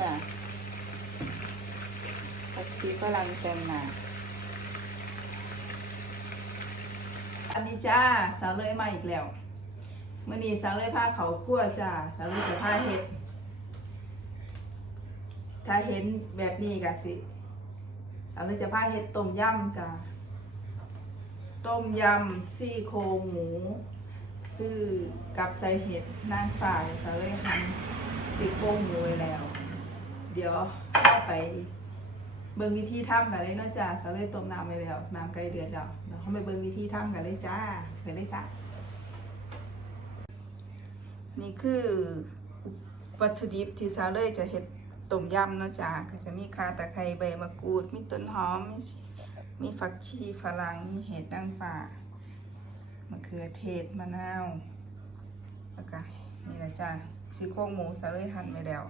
จ้ะผักชีฝรั่งแตงหนาอันนี้จ้าสาวเลยมาอีกแล้วเมื่อนี้สาวเลยผ้าเขาคั่วจ้าสาวเลยจะผ้าเห็ด ถ้าเห็นแบบนี้ก็สิสาวเลยจะผ้าเห็ดต้มยำจ้าต้มยำซี่โครงหมูซื้อกับใส่เห็ดนางฝ่ายสาวเลยทำซี่โครงหมูไว้แล้ว เดี๋ยวเข้าไปเบิ่งวิธีทำกันเลยเนาะจ้าสาวเลยต้มน้ำไว้แล้วน้ำใกล้เดือดแล้วเดี๋ยวเขาไปเบิ่งวิธีทำกันเลยจ้าไปเลยจ้านี่คือวัตถุดิบที่สาวเลยจะเฮ็ดต้มยำเนาะจ้าก็จะมีข่าตะไคร้ใบมะกรูด มีต้นหอม มีมีฝักชีฝรั่งมีเห็ดนางฟ้ามะเขือเทศมะนาวแล้วก็นี่แหละจ้าซี่โครงหมูสาวเลยหั่นไว้แล้ว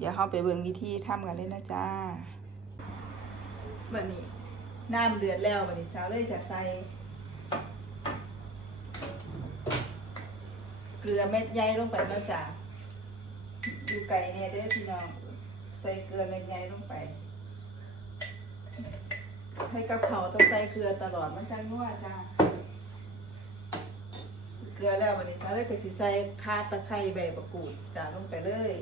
เดี๋ยวเราไปเบิ่งวิธีทำกันเลยนะจ้าบัดนี้น้ำเดือดแล้วบัดนี้สาวเลยจะใส่เกลือเม็ดใหญ่ลงไปแล้วจ้ะอยู่ไก่เนี่ยเด้อพี่น้องใส่เกลือเม็ดใหญ่ลงไปให้กับเขาต้องใส่เกลือตลอดมันจังนัวจ้าเกลือแล้ววันนี้ซาเลยก็สิใส่ข่าตะไคร้ใบมะกรูดจ้าลงไปเลย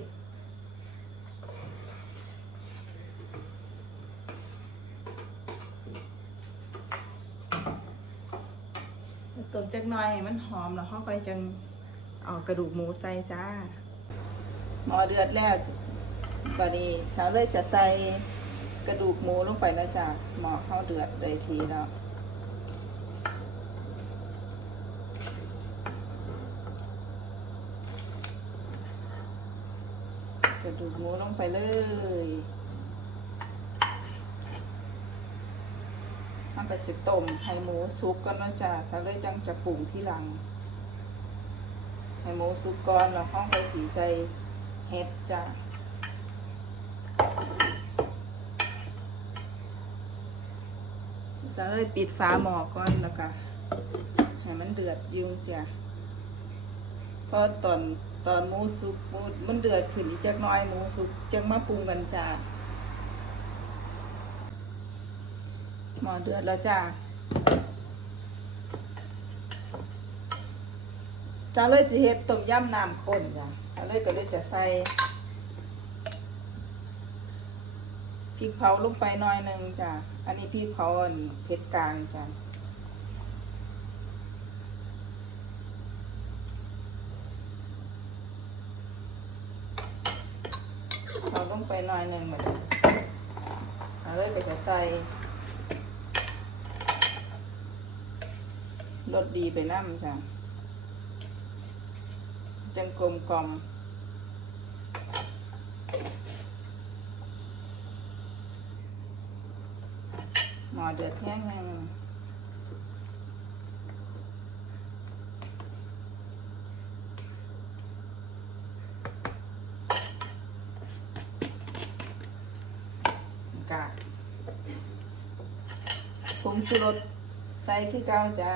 ต้ม จักหน่อยให้มันหอมแล้วเขาไปจังเอากระดูกหมูใส่จ้า หมอเดือดแล้วบัดนี้สาวเลยจะใส่กระดูกหมูลงไปแล้วจ้าหมอเข้าเดือดเลยทีแล้วกระดูกหมูลงไปเลย มันไปจะต้มให้หมูสุกก่อนนะจ้ะสาเลยจังจะปรุงที่หลัง ให้หมูสุกก่อนแล้วห้องไปสีใส่เห็ดจ้ะสาเลยปิดฝาหม้อก่อนแล้วก็ให้มันเดือดยุ่งเสียพราะตอนตอนหมูสุกหมูมันเดือดขึ้นอีกจักน้อยหมูสุกจังมาปรุงกันจ้ะ หม อเดือดแล้วจ้าจ้าเลยสิเฮ็ดต้มยำน้ำข้นจ้ะจ้าเลยก็เลยจะใส่พริกเผาลงไปหน่อยหนึ่งจ้ะ อันนี้พริกเผาอันเผ็ดกลางจ้ะเผาลงไปหน่อยหนึ่งมาจ้ะจ้าเลยก็จะใส่ รสดีไปน้ำจ้ะจังกลมกลอมหมอเดือดแห้งยังกะผงชูรสใส่คือเก้าจ้า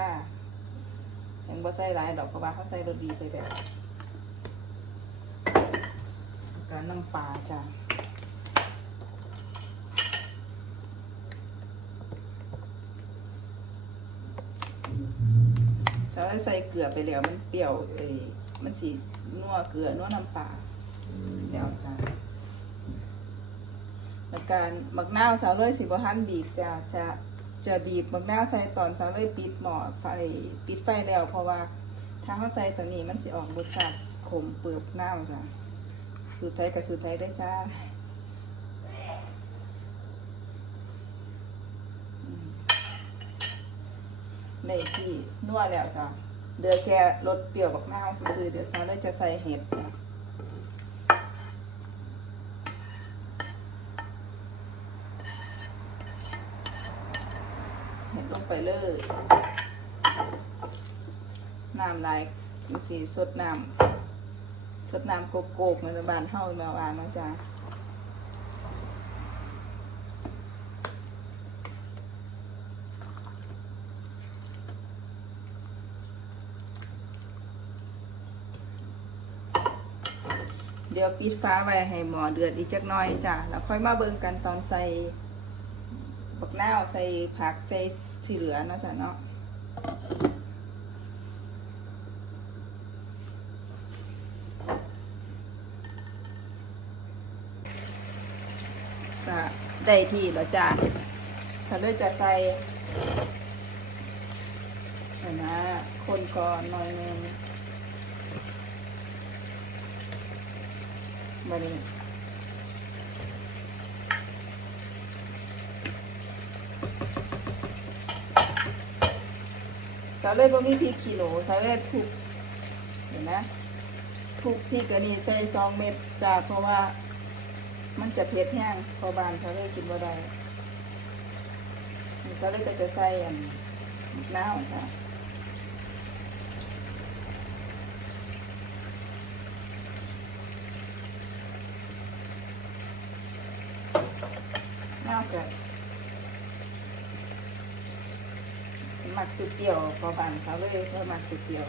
ยังบ่ใส่หลายดอกเพราะว่าเขาใส่รสดีไปแบบการน้ำปลาจ้ะใส่ใส่เกลือไปแล้วมันเปรี้ยวเอ้ยมันสีนัวเกลือนัวน้ำปลาแล้วจ้ะแล้วการมักนาวสาวเลยสิบ่หันบีบจ้ะจะ จะบีบมักนาวใส่ตอนสาวเลยปิดหม้อไฟปิดไฟแล้วเพราะว่าถ้าเขาใส่ตอนนี้มันสิออกรสชาติขมเปลือกนาวจ้ะสูตรไทยกับสูตรไทยได้จ้าในที่นัวแล้วจ้ะเดือแค่รสเปรี้ยวบักหน้าซื่อเดี๋ยวสาวเลยจะใส่เห็ดจ้ะ เลยน้ำลายมันสีสดน้ำสดน้ำโกโก้เหมือนบานเฮาแมวอ่านนาะจ้าเดี๋ยวปิดฟ้าไว้ให้หมอเดือดอีกจักน่อยจ้ะ แล้วค่อยมาเบิ่งกันตอนใส่บักนาวใส่ผักใส่ สีเหลือเนาะจ้ะเนาะก็ได้ที่แล้วจ้ะถ้าเลยจะใส่นะคนก่อนหน่อยหนึงบันนี้ สาวเลยบ่มีพริกขี้หนูสาวเลยทุบเห็นนะทุบพริกอันนี้ใส่สองเม็ดจ้าเพราะว่ามันจะเผ็ดแห้งพอบานสาวเลยกินบ่ได้สาวเลยก็จะใส่อันมะนาวจ้ะนอกจ หมักตุเกียวพอบานเขาเลยเพราะหมักตุเกียว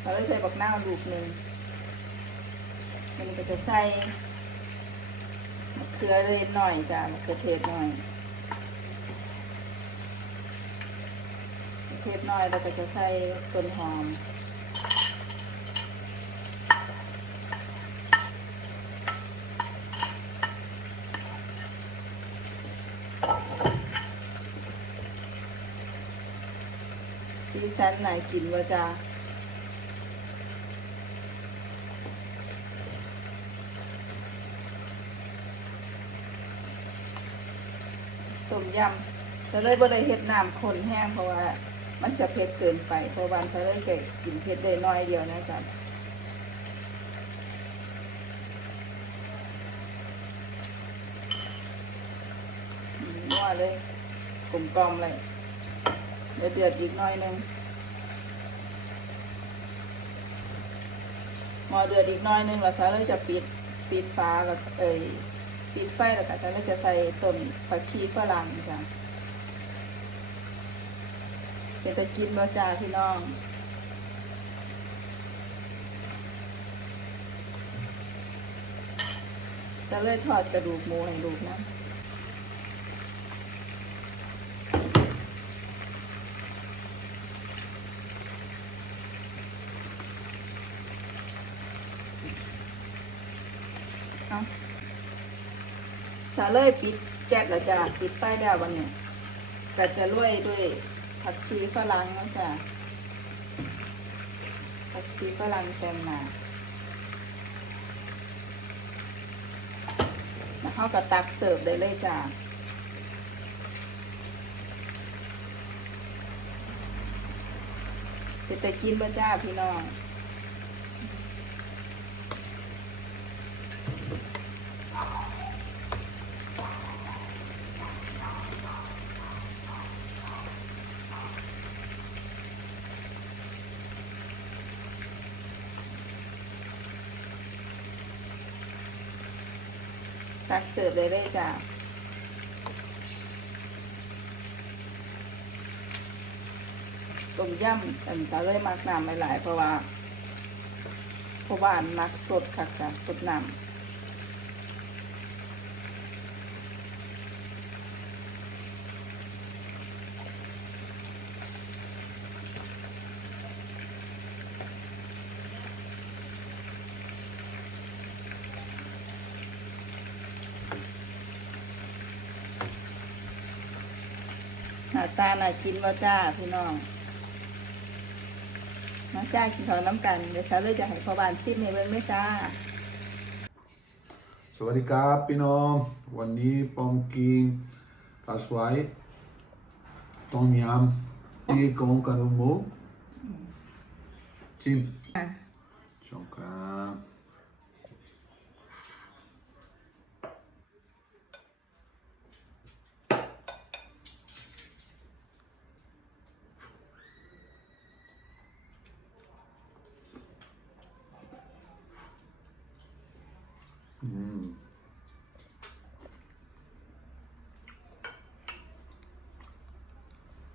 เราเลยใส่บักหน้าลูกหนึ่งมันก็จะใส่มะเขือเทศหน่อยจ้ะมะเขือเทศหน่อยเทศน้อยเราก็จะใส่ต้นหอม สีสันไหนกินว่าจะต้มยำจะเลยบ่ได้เฮ็ดน้ำข้นแห้งเพราะว่ามันจะเผ็ดเกินไปเพราะวันเขาเลยแกกินเผ็ดได้น้อยเดียวนะจ๊ะนัวเลยกลมกลอมเลยเดือดอีกน้อยหนึง มอเดือดอีกน้อยนึงแล้วซะเลยจะปิดปิดฟ้าแล้วเอ้ยปิดไฟแล้วก็ซะเลยจะใส่ต้นผักชีฝรั่งจ้ะเป็นตะกินบ่จ้าพี่น้องจะเลยทอดกระดูกหมูให้ลูกนะาเลยปิดแก๊สแล้วจ้าปิดไฟแล้ววันนี้ก็จะรวยด้วยผักชีฝรั่งนะจ้ะผักชีฝรั่งแซมมาแล้วเขาก็ตักเสิร์ฟได้เลยจ้ะเป็นแต่กินบ่จ้าพี่น้อง ตักเสิร์ฟเลยเลยจ้ะต้มยำอันจะเลยมักน้ำหลายๆเพราะว่าเพราะว่านมักสดค่ะจ้ะสดน้ำ น้าตาน่ากินว่าจ้าพี่น้องมาจ้ากินของน้ำกันเดี๋ยวฉันเลยจะให้พ่อบานซิมในเบิ้งไหมจ้า สวัสดีครับพี่น้อง วันนี้ผมกินข้าวสวยต้มยำที่กงกระดูกหมูชิมอะชมครับ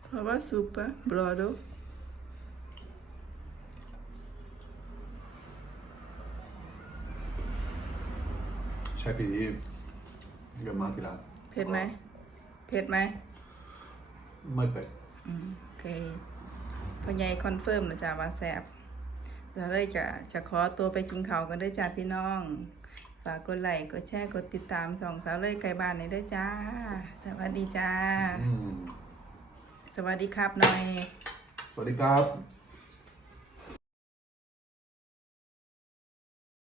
Prova super, brodo. ใช่พี่ดีเยอะมากทีละเผ็ดไหมเผ็ดไหมไม่เป็ดอืมโอเคพ่อใหญ่คอนเฟิร์มนะจ๊ะว่าแซ่บจะเลยจะจะขอตัวไปกินข้าวกันเด้วยจ้าพี่น้อง ฝากกดไลค์กดแชร์กดติดตามสองสาวเลยไกลบ้านในอยเด้วยจ้า สวัสดีจ้าอืม สวัสดีครับหน่อย สวัสดีครับ